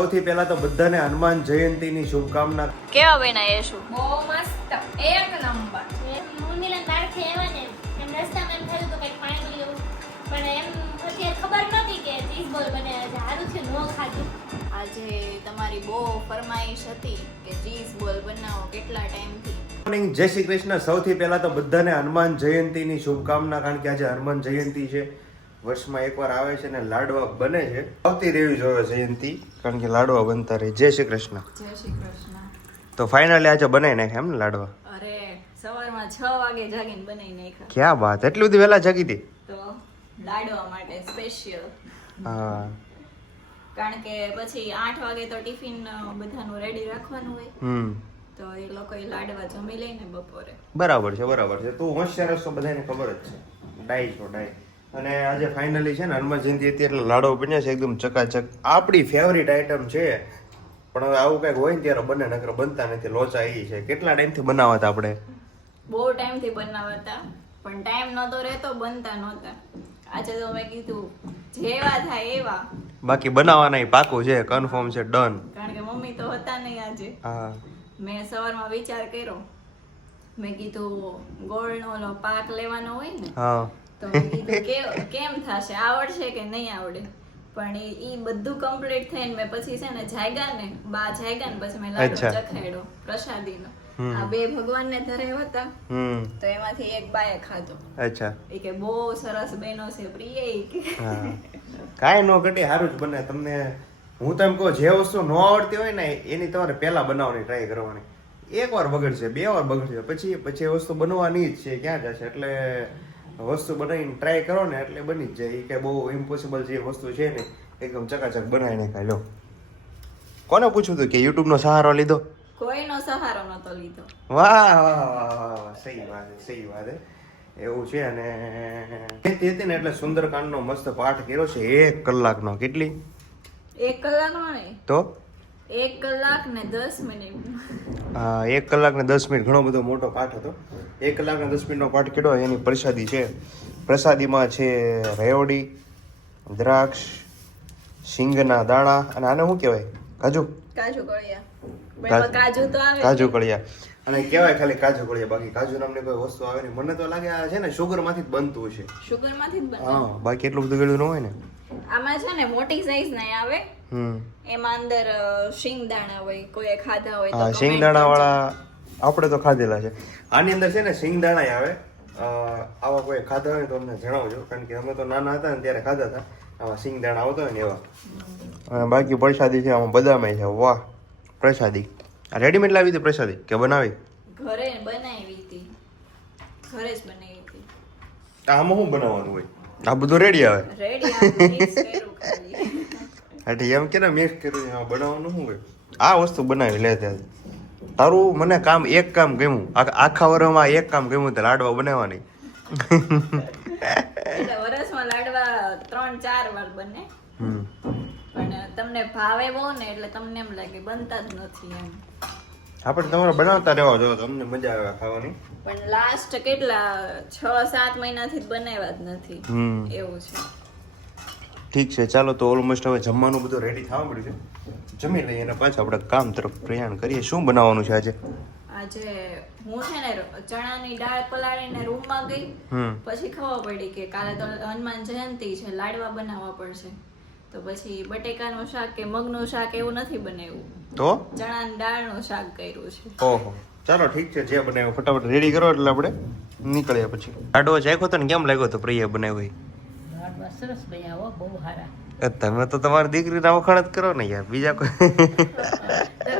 સૌથી પહેલા તો બધાને હનુમાન જયંતીની શુભકામના. કેવા બન્યા યશુ? બહુ મસ્ત, એક નંબર. મુંડીલા તારથી આવ્યા ને એમ રસ્તામાં એમ થયું તો કંઈક પાણી લેવું, પણ એમ અત્યારે ખબર નહોતી કે ચીઝ બોલ બનાવ્યા છે. સારું છે ન ખાધું. આજે તમારી બહુ ફરમાઈશ હતી કે ચીઝ બોલ બનાવો, કેટલા ટાઈમથી. મોર્નિંગ, જય શ્રી કૃષ્ણ. સૌથી પહેલા તો બધાને હનુમાન જયંતીની શુભકામના, કારણ કે આજે હનુમાન જયંતી છે. વર્ષમાં એકવાર આવે છે ને લાડવા બને છે. આવતી રહેવી જોઈએ જયંતી, કારણ કે લાડવા બનતા રહે. જય શ્રી કૃષ્ણ. જય શ્રી કૃષ્ણ. તો ફાઇનલી આજે બનાવી નાખ્યા એમ ને લાડવા? અરે સવારમાં 6 વાગે જાગીને બનાવી નાખ્યા. ક્યાં વાત, એટલી બધી વહેલા જાગી હતી? તો લાડવા માટે સ્પેશિયલ. હા, કારણ કે પછી 8 વાગે તો ટિફિન બધાનું રેડી રાખવાનું હોય, તો એ લોકોએ લાડવા જમી લઈને બપોરે. બરાબર છે, બરાબર છે. તું હોશિયાર હશો, બધાને ખબર જ છે. ડાઈ છો, ડાઈ. અને આજે ફાઇનલી છે ને હનુમાન જયંતી હતી એટલે લાડવા બન્યા છે એકદમ ચકાચક. આપણી ફેવરિટ આઈટમ છે, પણ હવે આવું કંઈક હોય ને ત્યારે બને, નકર બનતા નથી. લોચા એ છે. કેટલા ટાઈમથી બનાવતા આપણે? બહુ ટાઈમથી બનાવતા, પણ ટાઈમ નહોતો રહેતો, બનતા નહોતા. આજે તો મેં કીધું જેવા થાય એવા. બાકી બનાવવાના પાકું છે, કન્ફર્મ છે, ડન. કારણ કે મમ્મી તો હતા નહીં આજે. હા, મેં સવારમાં વિચાર કર્યો, મેં કીધું ગોળનો ઓલો પાક લેવાનો હોય ને, હા, તો મેં કીધું કેમ થશે, આવડશે કે નહીં આવડે. પણ ઈ બધું કમ્પ્લીટ થઈને મેં પછી છે ને જાગ્યા ને પછી મેં લાડુ ચખાડ્યો પ્રસાદીનો. આ બે ભગવાનને ધરાવ્યા હતા, તો એમાંથી એક બાએ ખાધો. અચ્છા. એ કે બહુ સરસ બન્યો છે પ્રિય. ઈ કે કાંઈ નો ઘટે, સારું જ બને. તમને હું તો એમ કહું, જે વસ્તુ ન આવડતી હોય ને એની તમારે પહેલા બનાવવાની ટ્રાય કરવાની. એકવાર બગડશે, 2 વાર બગડશે, પછી એ વસ્તુ બનવાની જ છે, ક્યાં જશે. એટલે વસ્તુ બનાવીને ટ્રાય કરો ને એટલે બની જ જાય. એ કઈ બહુ ઇમ્પોસિબલ જે વસ્તુ છે ને, એકદમ ચકાચક બનાવીને ખાઈ લો. કોને પૂછ્યું હતું કે યુટ્યુબ નો સહારો લીધો? કોઈનો સહારો નતો લીધો. વાહ વાહ વાહ વાહ, સહી વાત છે, સહી વાત છે. એવું છે. અને હતી ને એટલે સુંદરકાંડનો મસ્ત પાઠ કર્યો છે 1 કલાકનો. કેટલી? 1 કલાકનો નહીં તો 1 કલાક ને 10 મિનિટ. હા, 1 કલાક ને 10 મિનિટ. ઘણો બધો મોટો પાઠ હતો. 1 કલાક ને 10 મિનિટનો પાઠ કર્યો. એની પ્રસાદી છે. પ્રસાદીમાં છે રેવડી, દ્રાક્ષ, સિંગના દાણા, અને આને શું કહેવાય? કાજુ કળિયા. કાજુ તો આવે, કાજુ કળિયા. અને કહેવાય ખાલી કાજુ કળિયા, બાકી કાજુ નામની કોઈ વસ્તુ આવે નહીં. મને તો લાગે આ છે ને શુગર માંથી જ બનતું છે. શુગર માંથી જ બને. હા, બાકી એટલું બધું ગળ્યું ન હોય ને. આમાં છે ને મોટી સાઈઝ નહીં આવે, એમાં અંદર શિંગદાણા હોય. કોઈ ખાધા હોય તો શિંગદાણા વાળા આપણે તો ખાધેલા છે. આની અંદર છે ને શિંગદાણા આવે. આવા કોઈ ખાધા હોય તો અમને જણાવજો, કારણ કે અમે તો નાના હતા ને ત્યારે ખાધા હતા. આવા શિંગદાણા આવતા હોય ને એવા. બાકી પ્રસાદી છે, આમાં બદામ છે. વાહ, પ્રસાદી રેડીમેડ લાવી હતી પ્રસાદી કે બનાવી? ઘરે બનાવી હતી, ઘરે જ બનાવી હતી. આમાં શું બનાવવાનું હોય? આ બધું રેડી આવે? રેડી આવે, મિક્સ કર્યું ખાલી. એટલે એમ કે ને મિક્સ કર્યું, એમાં બનાવવાનું શું હોય? આ વસ્તુ બનાવી લે ત્યાં. તારું મને કામ એક કામ ગમ્યું, આખા વર્ષમાં એક કામ ગમ્યું, તો લાડવા બનાવવાની. એટલે વર્ષમાં લાડવા 3-4 વાર બને, પણ તમને ભાવે બહુ ને એટલે તમને એમ લાગે બનતા જ નથી એમ. આપણે તમારે બનાવતા રહેવા જો, તમને મજા આવે ખાવાની. પણ લાસ્ટ કેટલા 6-7 મહિનાથી બનાવ્યા જ નથી, એવું છે. ઠીક છે, ચાલો તો ઓલમોસ્ટ હવે જમવાનું બધું રેડી થવા મળ્યું છે. જમી લઈએ અને પાછા આપણે કામ તરફ પ્રયાણ કરીએ. શું બનાવવાનું છે આજે? આજે હું છે ને ચણાની દાળ પલાળીને રૂમમાં ગઈ, પછી ખબર પડી કે કાલે તો હનુમાન જયંતી છે, લાડવા બનાવવા પડશે. તો પછી બટેકાનું શાક કે મગનું શાક એવું નથી બનાવ્યું, તો ચણાની દાળનું શાક કર્યું છે. ઓહો, ચાલો ઠીક છે, જે બનાવ્યું ફટાફટ રેડી કરો એટલે આપણે નીકળ્યા. પછી લાડવો ચાખ્યો તો ને કેમ લાગ્યો તો પ્રિય બનાવ્યો? સરસ બન્યા, બહુ સારા. તમે તો તમારી દીકરીના વખાણ જ કરો ને યાર, બીજા કોઈ.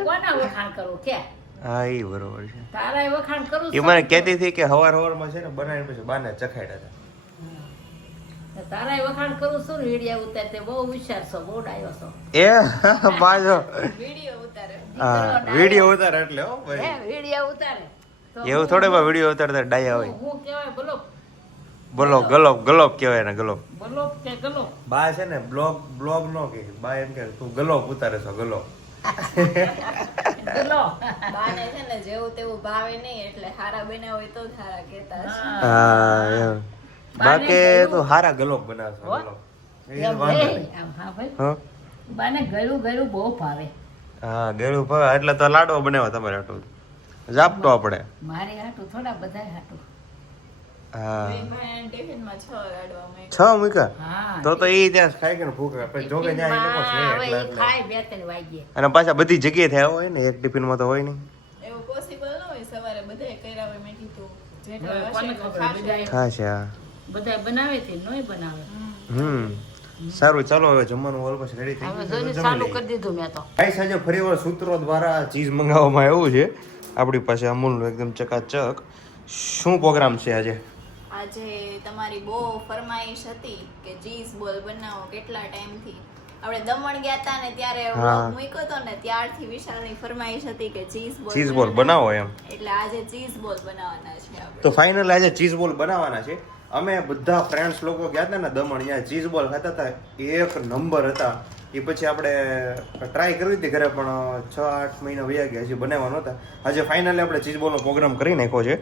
કોના વખાણ કરું કે? હા, એ બરોબર છે. તારા વખાણ કરું. એ મને કહેતી હતી કે હવારમાં છે ને બનાવીને પછી બાને ચખાડ્યા હતા. તારા વખાણ કરું છું. વિડિયા ઉતાર તે બહુ હોશિયાર છો, બહુ ડાયો છો. એ બાજો વિડીયો ઉતારે. હા, વિડીયો ઉતારે એટલે હો ભાઈ. હે વિડિયા ઉતારે. એવું થોડે બા વિડીયો ઉતારતા ડાયા હોય. હું કહેવાય બોલો. બોલો ગલોબ, ગલોબ કહેવાય ને, ગલોબ. બોલો કે ગલો. બા છે ને બ્લોગ નો કે બા એમ કે તું ગલોબ ઉતારે છો, ગલોબ. ગલો. બાને છે ને જેવું તેવું ભાવે નહીં, એટલે હારા બન્યા હોય તો જ હારા કહેતા હશે. હા, એમ. બાકી તું હારા ગલોબ બનાવશો, ગલોબ. એ એમ વાંધો નહીં. નહીં. આમ હા ભાઈ. હા, બાને ગળું ગળું બહુ ભાવે. હા ગળું ભાવે એટલે તો લાડવા બનાવવા તમારે હાટું જાપતો આપણે. મારે હાટું થોડા બધા હાટું. હા ટિફિનમાં 6 લાડવા મેં 6 મૂક્યા હા તો એ ત્યાં ખાઈ કે ભૂખ પછી જોકે ત્યાં એ લોકો છે હવે એટલે ઈ એટલે. ખાય 2-3 વાગ્યે. અને પાછા બધી જગ્યાએ થયા હોય ને એક ટિફિનમાં તો હોય નહીં. એવું પોસિબલ ન હોય સવારે બધાય કર્યા હોય મેં કીધું જેટલો હવે હશે કોને એટલો ખબર, ખાશે. બધાય ખાશે હા. બધાય બનાવે છે નોય બનાવે. સારું ચાલો હવે જમવાનું ઓલમોસ્ટ રેડી થઈ હવે ગયું જોઈને છે. ચાલુ કરી દીધું મેં તો. ગાઈસ આજે ફરીવાર સૂત્રો દ્વારા ચીઝ મંગાવવામાં આવ્યું છે આપણી પાસે અમૂલનું એકદમ ચકાચક. શું પ્રોગ્રામ છે આજે? આજે તમારી બહુ ફરમાઈશ હતી કે ચીઝ બોલ બનાવો કેટલા ટાઈમથી. આપણે દમણ ગયા હતા ને ત્યારે હા. vlog મૂક્યો તો ને ત્યારથી વિશાલની ફરમાઈશ હતી કે ચીઝ બોલ બનાવો એમ. એટલે આજે ચીઝ બોલ બનાવવાના છે આપણે. તો ફાઇનલ આજે ચીઝ બોલ બનાવવાના છે. અમે બધા ફ્રેન્ડ્સ લોકો ગયા હતા ને દમણ, ત્યાં ચીઝ બોલ ખાતા હતા, એક નંબર હતા. એ પછી આપણે ટ્રાય કરવી હતી ઘરે પણ 6-8 મહિના વયા ગયા, હજી બનાવવા નહોતા. આજે ફાઇનલી આપણે ચીઝ બોલનો પ્રોગ્રામ કરી નાખ્યો છે.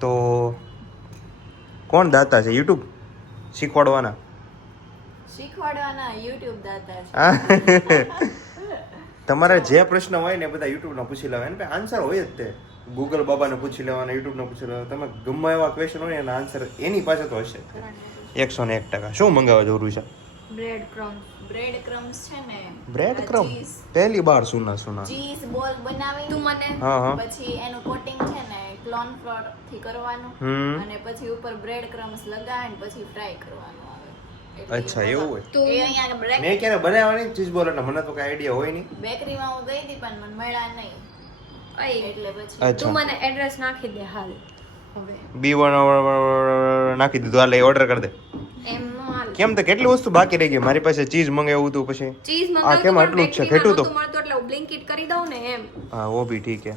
તો કોણ દાતા છે? યુટ્યુબ શીખવાડવાના? શીખવાડવાના YouTube દાતા છે. તમારે જે પ્રશ્ન હોય ને એ બધા યુટ્યુબના પૂછી લેવા, એને આન્સર હોય જ તે. ગૂગલ બાબાને પૂછી લેવાના, યુટ્યુબને પૂછી લેવા. તમે ગમે એવા ક્વેશ્ચન હોય એના આન્સર એની પાસે તો હશે 101%. શું મંગાવવા જરૂર છે? બ્રેડ ક્રમ્સ છે ને, બ્રેડ ક્રમ પહેલી બાર સુના ચીઝ બોલ બનાવી તું મને હા. પછી એનું કોટિંગ છે ને કોર્ન ફ્લોર થી કરવાનું અને પછી ઉપર બ્રેડ ક્રમ્સ લગાવીને પછી ફ્રાય કરવાનું આવે. એટલે અચ્છા એવું હોય. એ અહીંયા મેં ક્યારે બનાવવાની ચીઝ બોલ એટલે મને તો કઈ આઈડિયા હોય નહીં. બેકરીમાં હું ગઈ હતી પણ મને મળ્યા નહીં. એટલે પછી અચ્છા મને એડ્રેસ નાખી દે હાલ. હવે B1 નાખી દીધું, હાલે ઓર્ડર કરી દે. એમ નો હાલ. કેમ તો કેટલી વસ્તુ બાકી રહી ગઈ મારી પાસે? ચીઝ મંગાવ્યું હતું પછી ચીઝ આ કેમ આટલું જ છે? ઘેટું તો મળતો એટલે હું બ્લિંકિટ કરી દઉં ને એમ. હા વો ભી ઠીક હે.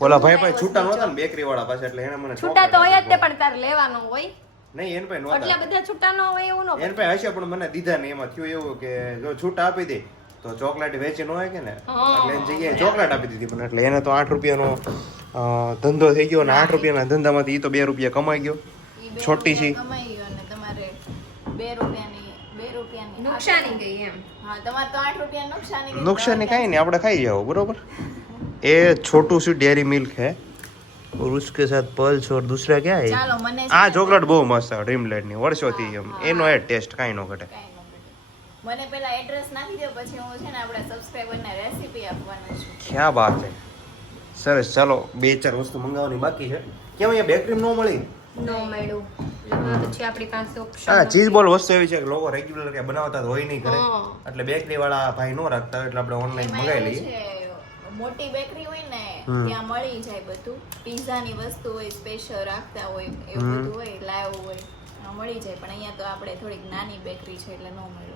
ઓલા ભાઈ છૂટા નહોતા ને બેકરી વાળા પાસે એટલે એને મને છૂટા તો હોય જ તે પણ તારે લેવાનો હોય. નહીં એન પાસે એટલે નહોતા. બધા છૂટા ન હોય એવું ન. એન પાસે હશે પણ મને દીધા નહીં. એમાં થયું એવું કે જો છૂટા આપી દે તો ચોકલેટ વેચી ન હોય કે ને, એટલે એની જગ્યાએ ચોકલેટ આપી દીધી મને. એટલે એને તો 8 રૂપિયાનો ધંધો થઈ ગયો અને 8 રૂપિયાના ધંધામાંથી ઈ તો 2 રૂપિયા કમાઈ ગયો. ઈ બે છોટી છે. રૂપિયા કમાઈ ગયો અને તમારે 2 રૂપિયાની નુકસાની ગઈ એમ. હા તમારે તો 8 રૂપિયા નુકસાની ગઈ. नुकसानी काई नहीं, આપણે ખાઈ જાઓ બરોબર. એ छोटू सी डेयरी मिल्क है और उसके साथ पल्स और दूसरा क्या है? ચાલો મને છે આ ને ચોકલેટ બહુ મસ્ત છે ડ્રીમલેન્ડ ની, વર્ષોથી એમ એનો એ ટેસ્ટ કાઈ નો ઘટે. કાંઈ ન ઘટે. મને પેલા એડ્રેસ નાખી દો પછી હું છે ને આપણા સબસ્ક્રાઇબરને રેસીપી આપવાની છું. क्या बात है. સરસ ચાલો 2-4 વસ્તુ મંગાવવાની બાકી છે. કેમ અહીંયા બેકરી નો મળી? નો મળ્યું. એટલે પછી આપણી પાસે ઓપ્શન. હા ચીઝ બોલ વસ્તુ એવી છે કે લોકો રેગ્યુલર કે બનાવતા તો હોય નહીં ઘરે, હા. એટલે બેકરી વાળા ભાઈ નો રાખતા હોય એટલે આપણે ઓનલાઈન એમાં મંગાવી એવું લઈએ. છે, મોટી બેકરી હોય ને હમ. ત્યાં મળી જાય બધું. પિઝાની વસ્તુ હોય, સ્પેશિયલ રાખતા હોય, એવું બધું હોય, લાઈવ હોય, એમાં મળી જાય. પણ અહીંયા તો આપણે થોડીક નાની બેકરી છે એટલે ન મળ્યું.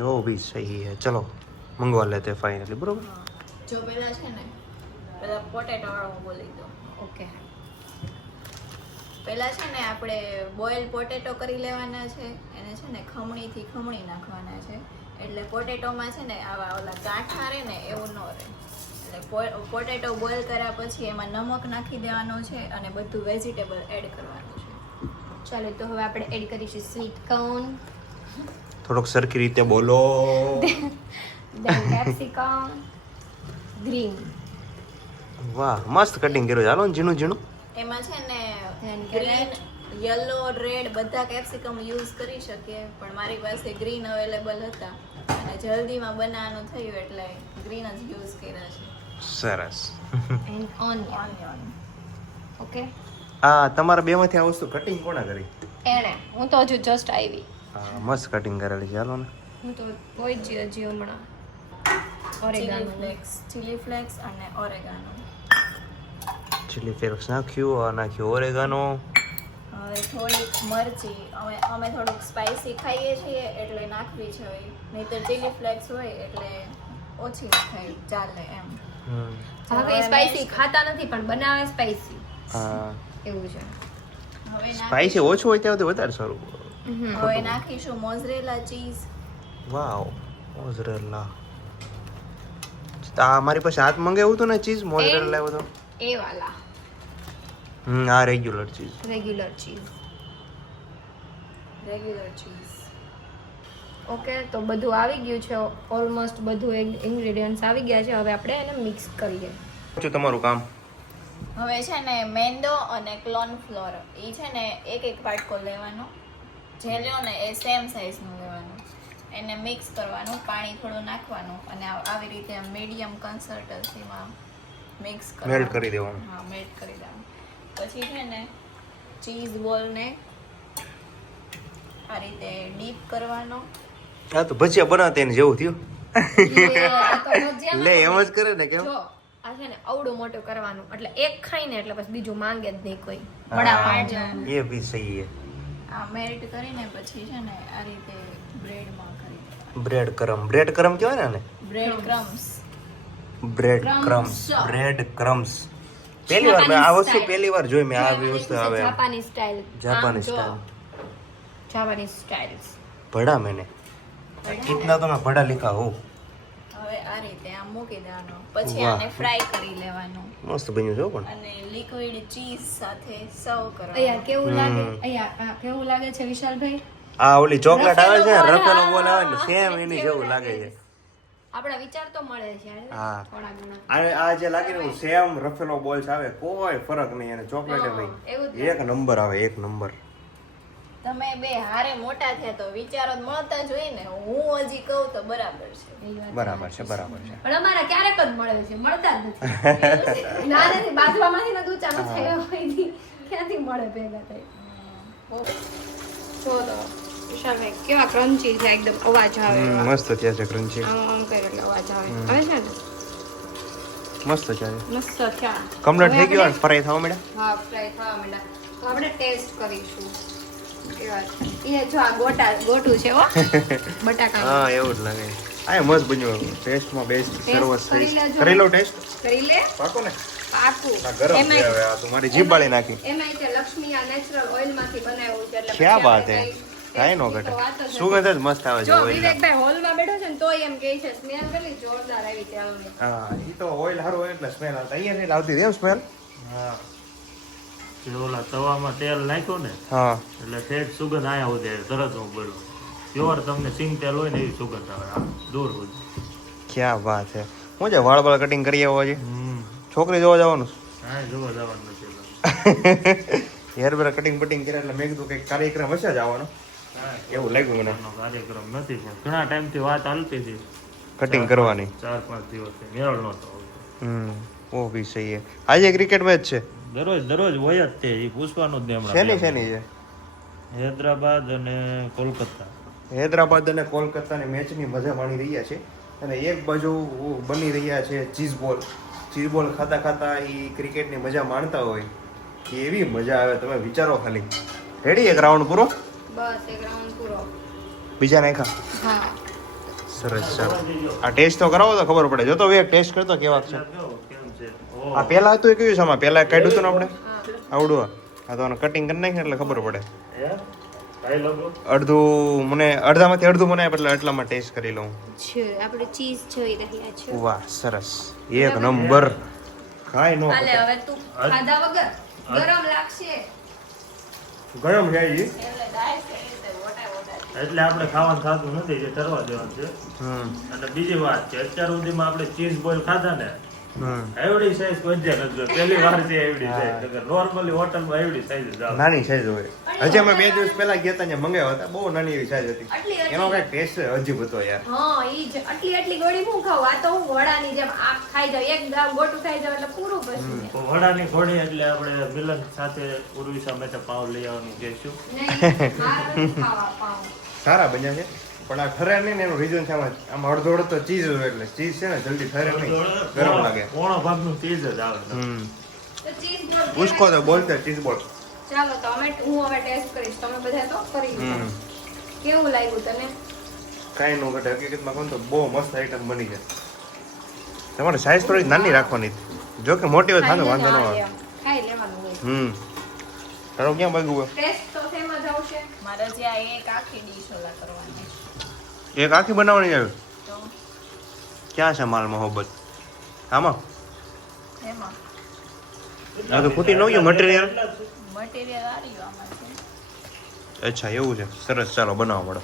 वो भी सही है. चलो मंगवा लेते हैं फाइनली बरोबर. જો પેલા છે ને પેલા પોટેટો વાળો હું બોલી દઉં. ઓકે. પેલા છે ને આપણે બોઇલ પોટેટો કરી લેવાના છે. એને છે ને ખમણીથી ખમણી નાખવાના છે. એટલે પોટેટોમાં છે ને આવા ઓલા ગાંઠા રહે ને એવું ન રહે. એટલે પોટેટો બોઇલ કર્યા પછી એમાં નમક નાખી દેવાનો છે અને બધું વેજીટેબલ એડ કરવાનું છે. ચાલો તો હવે આપણે એડ કરીશું સ્વીટ કોર્ન, થોડોક સરખી રીતે બોલો. દેન કેપ્સિકમ, ગ્રીન, વાહ મસ્ત કટિંગ કર્યું છે. હાલો ને ઝીણું ઝીણું. એમાં છે ને Then ગ્રીન, યલો, રેડ બધા કેપ્સિકમ યુઝ કરી શકીએ પણ મારી પાસે ગ્રીન અવેલેબલ હતા અને જલ્દીમાં બનાવવાનું થયું એટલે ગ્રીન જ યુઝ કર્યા છે. સરસ. And onion. Onion okay. આ તમારા બેમાંથી આ વસ્તુ કટિંગ કોણે કરી? એણે. હું તો હજુ જસ્ટ આવી. હા મસ્ત કટિંગ કરેલી છે. હાલો ને. હું તો હોય જ હજી હમણાં. Chilli oregano. ફ્લેક્સ અને ઓરેગાનો. ચીલી ફ્લેક્સ નાખ્યું, આ નાખ્યું ઓરેગાનો. હવે થોડીક મરચી, અમે થોડુંક સ્પાઈસી ખાઈએ છીએ એટલે નાખવી છે હવે. નહીંતર ચીલી ફ્લેક્સ હોય એટલે ઓછી ખાઈ ચાલે એમ. હવે સ્પાઈસી ખાતા નથી પણ બનાવે સ્પાઈસી. હા એવું છે. હવે સ્પાઈસી ઓછું હોય ત્યાંથી વધારે સારું. હવે નાખીશું મોઝરેલા ચીઝ. વાવ મોઝરેલા. આ મારી પાસે હાથ મંગાવ્યું હતું ને ચીઝ મોઝરેલા લાવ્યો હતો. એ વાલા આ regular cheese. Regular cheese. Regular cheese. Okay તો બધું આવી ગયું છે ઓલમોસ્ટ બધું ઇન્ગ્રેડિયન્ટ્સ આવી ગયા છે હવે આપણે એને મિક્સ કરીએ શું તમારું કામ? હવે છે ને મેંદો અને કોર્ન ફ્લોર એ છે ને એક વાટકો લેવાનો, જે લ્યો ને એ સેમ સાઈઝનું લેવાનું, એને મિક્સ કરવાનું, પાણી થોડું નાખવાનું અને આવી રીતે મીડિયમ કન્સિસ્ટન્સીમાં મિક્સ મેલ્ટ કરી દેવાનું. હા, મેલ્ટ કરી દેવાનું. પછી છે ને ચીઝ બોલને આ રીતે ડીપ કરવાનો. આ તો ભજીયા બનાવતા એને જેવું થયું. આ તો ભજીયા લે એમ જ કરે ને કેમ? જો આ છે ને અવડું મોટું કરવાનું એટલે એક ખાય ને એટલે પછી બીજું માંગે જ નહીં કોઈ હા. વડાપાવ જેવું. એ બી સહી હે. આ મેલ્ટ કરીને પછી છે ને આ રીતે બ્રેડમાં કરી દેવાનું. બ્રેડ ક્રમ કહેવાય ને આને? Bread crumbs. Bread crumbs. પહેલી વાર મેં આ વસ્તુ પહેલી વાર જોઈ મેં આ વસ્તુ આવે જાપાની સ્ટાઇલ જાપાની સ્ટાઇલ. જાપાની સ્ટાઇલ્સ ભડા મેને કિતના તો મેં ભડા લીખા હો. હવે આ રીતે આમ મૂકી દેવાનું, પછી વાહ. આને ફ્રાય કરી લેવાનું મસ્ત બન્યું છે હો પણ. અને લિક્વિડ ચીઝ સાથે સર્વ કરવાનું. અહીંયા કેવું લાગે અહીંયા કેવું લાગે છે વિશાલભાઈ? આ ઓલી ચોકલેટ આવે છે રફેલો રફેલો બોલ, બોલ આવે ને હા, સેમ એની જેવું કેવું લાગે છે. આપણા વિચાર તો મળે છે હા. થોડા ઘણા આ જે લાગે ને સેમ રફેલો બોલ્સ આવે કોઈ ફરક નહીં અને ચોકલેટ એવું જ નહીં એક નંબર આવે એક નંબર. તમે બે હારે મોટા થયા તો વિચારો તો મળતા જ હોય ને. હું હજી કહું તો બરાબર છે. એ વાત બરાબર છે બરાબર છે. પણ અમારા ક્યારેક જ મળે છે મળતા જ નથી ના નથી બાજવામાંથી ને દૂચામાં થયા હોય થી ક્યાંથી મળે ભેગા થઈ જો તો વિશાલભાઈ કેવા ક્રન્ચી છે એકદમ અવાજ આવે એવા. મસ્ત થયા છે ક્રન્ચી. આમ કરે એટલે અવાજ આવે આવે છે ને મસ્ત છે મસ્ત થયા કમ્પ્લીટ હવે થઈ ગયો આપણે- ફરાઈ થવા મળ્યા. હા ફ્રાય થવા માંડ્યા તો આપણે ટેસ્ટ કરીશું કેવા છે એ જો આ ગોટું છે હો બટાકા હા એવું જ લાગે. આ મસ્ત બન્યું ટેસ્ટમાં બેસ્ટ સર્વસ કરી લેજો. કરી લો ટેસ્ટ કરી લે પાકો ને પાકું આ ગરમ છે એમાંય- હવે આ તું મારી જીભ બાળી નાખી. એમાંય તે લક્ષ્મી આ નેચરલ ઓઇલ માંથી બનાવ્યું છે એટલે ક્યાં પછી વાત આપણે હે કાંઈ કાંઈ નો ટેસ્ટની ઘટે તો વાત જ નથી. સુગંધ જ મસ્ત આવે છે જો ઓઇલ. વિવેકભાઈ હોલમાં બેઠો છે ને તોય એમ કહે છે સ્મેલ કેટલી જોરદાર આવી તેલની હા ઈ તો ઓઇલ સારું હોય એટલે સ્મેલ આવતા અહીંયા નહીં આવતી એમ સ્મેલ. હા જે ઓલા તવામાં તેલ નાખ્યું ને હા એટલે ઠેઠ સુગંધ આયા ઉદે તરત હું બોલું પ્યોર તમને સિંગ તેલ હોય ને એવી સુગંધ આવે આમ દૂર હોય. ક્યાં વાત છે. હું છે વાળ વાળ કટિંગ કરી આવો છે છોકરી જોવા જવાનું હા જોવા જવાનું નથી હેર બેર કટિંગ બટિંગ કર્યા એટલે મેં કીધું કંઈક કાર્યક્રમ હશે જ આવવાનો એવું લાગ્યું મને એનો કાર્યક્રમ નથી પણ ઘણા ટાઈમથી વાત હાલતી હતી કટિંગ કરવાની. 4-5 દિવસથી મેળ નહોતો આવતો. ઓ બી સહી છે. આજે ક્રિકેટ મેચ છે દરરોજ હોય જ તે એ પૂછવાનું જ નહીં શેની હમણાં શેની છે? હૈદરાબાદ અને કોલકાતા. હૈદરાબાદ અને કોલકાતાની મેચની મજા માણી રહ્યા છે અને એક બાજુ બની રહ્યા છે ચીઝ બોલ ખાતા ખાતા એ ક્રિકેટની મજા માણતા હોય કેવી મજા આવે તમે વિચારો ખાલી. રેડી એક રાઉન્ડ પૂરો બસ એક રાઉન્ડ પૂરો બીજા નાખા હા સરસ ચાલો આ ટેસ્ટ તો કરાવો તો ખબર પડે. જો તો એક ટેસ્ટ કરતો કેવા છે. કેમ છે આ પહેલા હતું એ કયું છે આમાં પહેલા કાઢ્યું હતું ને આપણે આવડું આ તો કટિંગ કરી નાખીને એટલે ખબર પડે. કાંઈ લોકો અડધું મને અડધામાંથી અડધું મને એટલે એટલામાં ટેસ્ટ કરી લઉં. છે આપણે ચીઝ જોઈ રહ્યા છે વાહ સરસ એક નંબર. કાંઈ નો હાલે હવે તું ખાધા વગર ગરમ લાગશે ગરમ છે ઈ. એટલે દાળ છે એ રીતે વોટા વોટા. એટલે આપણે ખાવાનું થતું નથી જે કરવા દેવાનું છે. અને બીજી વાત કે અત્યાર સુધીમાં આપણે ચીઝ બોઇલ ખાધા ને એવડી સાઈઝ કોઈ જ નથી જોઈ. પહેલી વાર છે એવડી સાઈઝ. નોર્મલી હોટલમાં એવડી સાઈઝ જ આવે. નાની સાઈઝ હોય. હજી અમે 2 દિવસ પહેલા ગયા હતા ત્યાં મંગાવ્યા હતા બહુ નાની એવી સાઈઝ હતી. આટલી એનો કઈ ટેસ્ટ અજીબ હતો યાર. હા ઈ જ આટલી ગોળી હું ખાવ આ તો હું વડાની જેમ આ ખાઈ જાવ એક દાવ ગોટું ખાઈ જાવ એટલે પૂરું પછી તો વડાની ઘોડી એટલે આપણે મિલન સાથે ઉર્વિશા મેચે પાવ લઈ આવવાનું કહેશું. નહીં મારે નથી ખાવા પાવ સારા બન્યા છે પણ આ ઠરે નહીં ને એનું રીઝન છે આમ અડધો અડધો ચીઝ હોય એટલે ચીઝ છે ને જલ્દી ઠરે નહીં ગરમ લાગે. પોણો ભાગનું ચીઝ જ આવે. તો ચીઝ બોલ ઉસકો તો બોલતે ચીઝ બોલ. ચાલો તો હું હવે ટેસ્ટ કરીશ તમે બધા તો કરી લીધું કેવું લાગ્યું તને કાંઈ નો ઘટે હકીકતમાં કહું તો બહુ મસ્ત આઈટમ બની છે. તમારે સાઈઝ થોડી નાની રાખવાની જો કે મોટી હોય તો વાંધો ન આવે. ખાઈ લેવાનું હોય તારો ક્યાં ભાગ્યું હોય? ટેસ્ટ તો સેમ જ આવશે મારે જ્યાં એક આખી ડીશ ઓલા કરવાની એક આખી બનાવવાની આવે તો ક્યાં છે માલ મોહબ્બત આમાં એમાં આ તો ખૂટી ન ગયું મટીરિયલ. મટીરિયલ આર્યું આમાં છે. અચ્છા એવું છે સરસ ચાલો બનાવો પડો.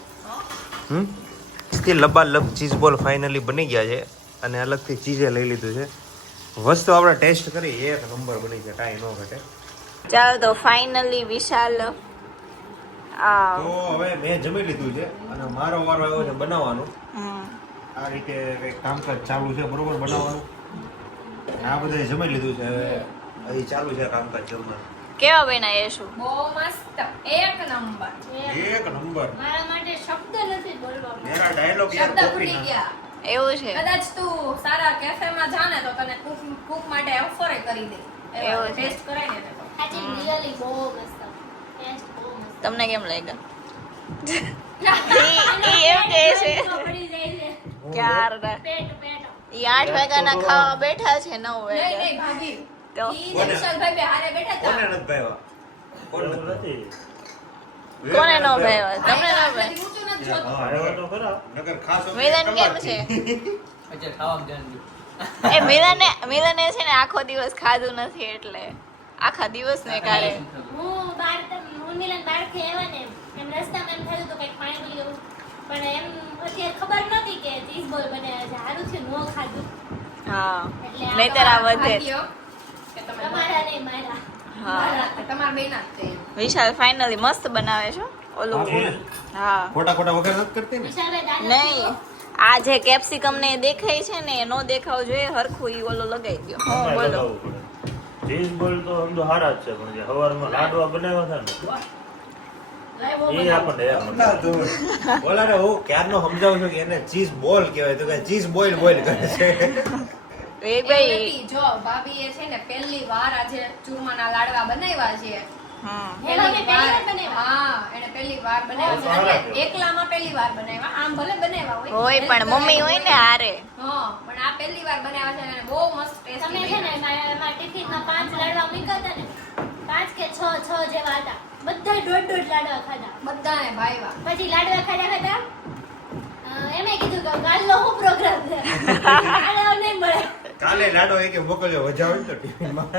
મસ્તી લબાલબ ચીઝ બોલ ફાઇનલી બની ગયા છે અને અલગથી ચીઝે લઈ લીધું છે. વસ્તુ આપણે ટેસ્ટ કરી એક નંબર બની છે, કાંઈ ન ઘટે. ચાલો તો ફાઇનલી વિશાલ તો હવે મેં જમી લીધું છે અને મારો વારો આવ્યો છે બનાવવાનું. આ રીતે કંઈક કામકાજ ચાલુ છે, બરોબર, બનાવવાનું. આ બધાએ જમી લીધું છે, હવે અહીં ચાલુ છે કામકાજ જમવાનું. કેવા બનાવીએ શું? બહુ મસ્ત, એક નંબર. એક નંબર. મારા માટે શબ્દ નથી બોલવા મેરા ડાયલોગ યાર શબ્દ કોપી ફૂટી ના. ગયા. એવું છે? કદાચ તું સારા કેફેમાં જાને તો તને કુક માટે ઓફર કરી દે. એવું છે. ટેસ્ટ કરાય ને તો. સાચી રિયલી બહુ મસ્ત ટેસ્ટ બહુ મસ્ત તમને કેમ લાગ્યા? પેટ એમ કહે છે પડી જાય છે ક્યારના પેટ ઈ 8 વાગ્યાના ખાવા બેઠા છે 9 નહીં વાગ્યા નહીં ભાભી. તો ઈ ને વિશાલભાઈ બે હારે બેઠા કોને હતા. નથી ભાવ્યા? કોણ એવું નથી? નથી. કોને નો ભાવ્યા? તમને નો આટલાથી ભાવ્યા? ઊંચું નથી જોતું. હા, આવ્યો તો ખરા. નકર ખાસ હોત તો મિલન એક કેમ કલાકથી. છે? એ મિલને છે ને આખો દિવસ ખાધું નથી એટલે આખા દિવસ ને કાઢે. હું મિલન બહારથી આવ્યા ને એમ રસ્તામાં એમ થયું હતું કંઈક પાણી લેવું પણ એમ અત્યારે ખબર નહોતી કે ચીઝ બોલ બનાવ્યા છે સારું છે નો ખાધું હા એટલે આ નહીતર આ વધે જ. ભાગ્ય કે તમે તમારા નહીં મારા હા તમારા બેના જ તે. વિશાલ ફાઇનલી મસ્ત બનાવે છે ઓલું. હા ખોટા ખોટા વગર નથી કરતી ને. વિશાલભાઈ દાદા નહીં આ જે કેપ્સિકમ ને દેખાય છે ને એ નો દેખાવ જોઈએ હરખું ઈ ઓલો લગાઈ દો. હા એમાં બોલો. લગાવવું પડે. ચીઝ બોલ તો આમ તો સારા જ છે પણ જે સવારમાં લાડવા બનાવ્યા હતા ને એ આપણને એક નંબર. બોલા હું ક્યારનો સમજાવું છું કે એને ચીઝ બોલ કહેવાય તો કે ચીઝ બોઇલ બોઇલ કરે છે. એ એમ ભાઈ નથી, જો ભાભીએ છે ને પહેલી વાર આજે ચૂરમાના લાડવા બનાવ્યા છે. હા પહેલી વાર બનાવ્યા? હા, એને પહેલી વાર બનાવ્યા છે. એટલે એકલામાં પહેલી વાર બનાવ્યા. આમ ભલે બનાવ્યા હોય. હોય help પણ મમ્મી કરાવી હોય ને હારે. હા, પણ આ પહેલી વાર બનાવ્યા છે અને બહુ મસ્ત ટેસ્ટી તમે છે ને મારા ટિફિનમાં 5 લાડવા મૂક્યા હતા ને 5 કે 6 જેવા હતા બધા દોઢ લાડવા ખાધા બધાને ભાઈવા. પછી લાડવા ખાધા એમે કીધું કે કાલનો શું પ્રોગ્રામ છે લાડવા નહીં મળે કાલે લાડો એ કે મોકલ્યો વજા હોય ને તો ટિફિનમાં.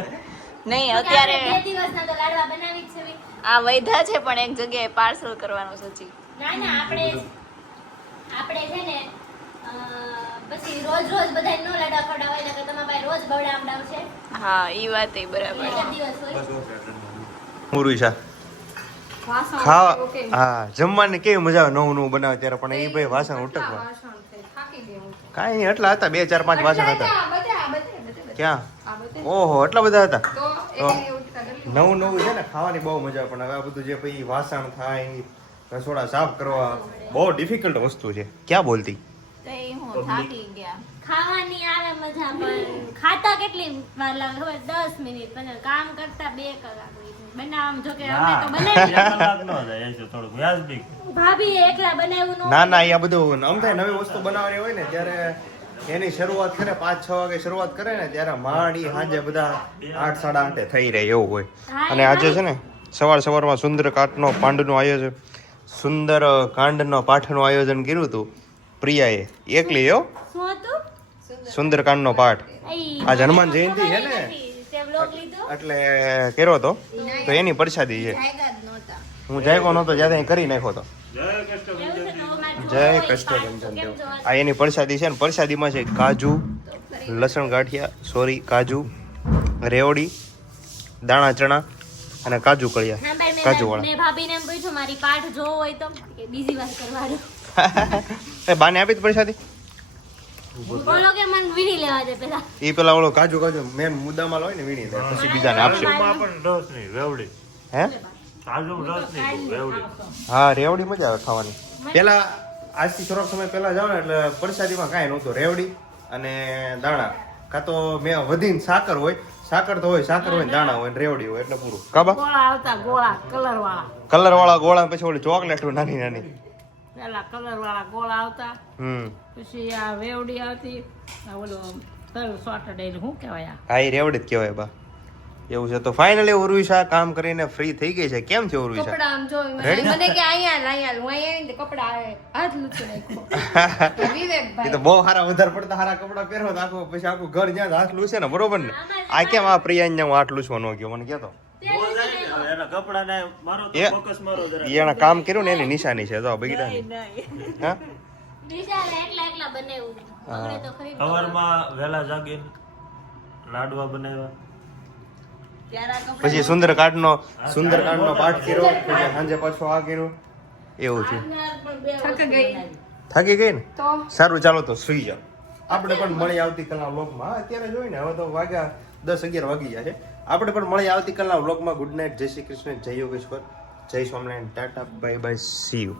નહીં તો કે અત્યારે આપણે 2 દિવસના તો લાડવા બનાવી જ છે ભાઈ. આ વૈધા છે પણ એક જગ્યાએ પાર્સલ કરવાનું સચી. ના આપણે છે ને પછી રોજ બધાય નો લાડવા ખવડાવાય એટલે કે તમારા પાસે રોજ બવડાવડાવશે હા ઈ વાત એ બરાબર. એક જ દિવસ હોય મુરુઈશા વાસણ ખાવા ઓકે. હા જમવાની કેવી મજા આવે નવું નવું બનાવે ત્યારે પણ એ ભાઈ વાસણ કેટલા ઉટકવા વાસણ છે? થાકી ગઈ હું તો. કાંઈ નહીં એટલા હતા 2 4 5 વાસણ હતા. આ બધે. ક્યાં? આ બધે. ઓહો એટલા બધા હતા. તો એને ઉઠકા કરી. નવું નવું છે ને ખાવાની બહુ મજા આવે પણ હવે આ બધું જે પછી વાસણ થાય રસોડા સાફ કરવા બહુ ડિફિકલ્ટ વસ્તુ છે. ક્યાં બોલતી? તો એ હું થાકી ગયા. ખાવાની આવે મજા પણ ખાતા કેટલી વાર લાગે ખબર 10 મિનિટ પછી કામ કરતા 2 કલાક બનાવવામાં જો કે અમે તો બનાવી એક કલાક ન જાય એ છે થોડુંક વ્યાજબી. ભાભી એકલા બનાવ્યું નો ના ના એ આ બધું આમ થાય નવી વસ્તુ બનાવવાની હોય ને ત્યારે એની શરૂઆત કરે 5 6 વાગે શરૂઆત કરે ને ત્યારે માંડી સાંજે બધા 8 સાડા 8 થઈ રહે એવું હોય. અને આજે છે ને સવારમાં સુંદર પાંડનું આયોજન સુંદર કાંડનો પાઠનું આયોજન કર્યું હતું પ્રિયાએ એકલી હો. શું હતું સુંદરકાંડનો પાઠ આજ હનુમાન જયંતિ છે ને તે બ્લોગ લીધો એટલે કર્યો તો એની પ્રસાદી છે. જાયગા જ નહોતા. હું જાયકો નહોતો જ્યાં ત્યાં કરી નાખ્યો હતો. જય કૃષ્ણ એવું છે તો અમારે જય જોવું હોય કષ્ટભંજન કેમ દેવ. જોવા? આ એની પ્રસાદી છે ને પ્રસાદીમાં છે કાજુ લસણ ગાંઠિયા કાજુ રેવડી દાણા ચણા અને કાજુ કળિયા હા ભાઈ કાજુ મેં વાળા. મેં ભાભીને એમ પૂછ્યું મારી પાઠ જોવો હોય તો કે બીજી વાર કરવાનું એ બાને આપી જ પ્રસાદી. બોલો કે મને વીણી લેવા દે પેલા એ પેલા ઓલો કાજુ મેન મુદ્દામાં હોય ને વીણી દે પછી બીજાને આપશે. કાજુમાં પણ રસ નહીં વેવડી હે કાજુમાં રસ નહીં વેવડી હા રેવડી મજા આવે ખાવાની. પેલા આજથી થોડોક સમય પહેલા જાવ ને એટલે પ્રસાદીમાં કાંઈ નહોતું રેવડી અને દાણા કાં તો મેં વધીને સાકર હોય સાકર હોય ને દાણા હોય ને રેવડી હોય એટલે પૂરું. કાબા ગોળા આવતા ગોળા કલર વાળા કલર વાળા ગોળા પછી ઓલી ચોકલેટ નાની નાની. પેલા કલર વાળા ગોળા આવતા હમ પછી આ વેવડી આવતી આ ઓલું તલ સોટડે શું કહેવાય આ હા એ રેવડી જ કહેવાય બા. એવું છે તો ફાઇનલી ઉર્વિશા કામ કરીને ફ્રી થઈ ગઈ છે. કેમ છે ઉર્વિશા? કપડાં આમ જોઈ Ready? મને કે અહીંયા લાયા હું અહીંયા આવીને કપડાં આવે હાથ લૂછી નાખ્યો એ વિવેકભાઈ તો બહુ સારા વધારે પડતા સારા કપડા પહેરો તો આખું પછી આખું ઘર જ્યાં હાથ લૂસે ને બરોબર ને. આ કેમ આ પ્રિયાને હું હાથ લૂસવા ન ગયો મને કહેતો. એના કપડાને મારો તો એ- ફોકસ મારો જરા એ એના કામ કર્યું ને એની નિશાની છે તો બગીડા ની. હા વિશાલ એકલા બનાવ્યું આપણે તો ખરી સવારમાં વહેલા જાગીને લાડવા બનાવ્યા, ત્યારે આ કપડાં પછી સુંદરકાંડનો પાઠ કર્યો, પછી સાંજે પાછો આ કર્યો, એવું થયું. થક ગઈ થાકી ગઈ ને? તો સારું, ચાલો તો સુઈ જાઓ. આપણે પણ મળી આવતીકાલના વ્લોગમાં. અત્યારે જોઈ ને હવે તો વાગ્યા 10-11 વાગી ગયા છે. આપણે પણ મળી આવતીકાલના વ્લોગમાં. ગુડ નાઇટ, જય શ્રી કૃષ્ણ, જય યોગેશ્વર, જય Swaminarayan, Tata, bye bye, C you.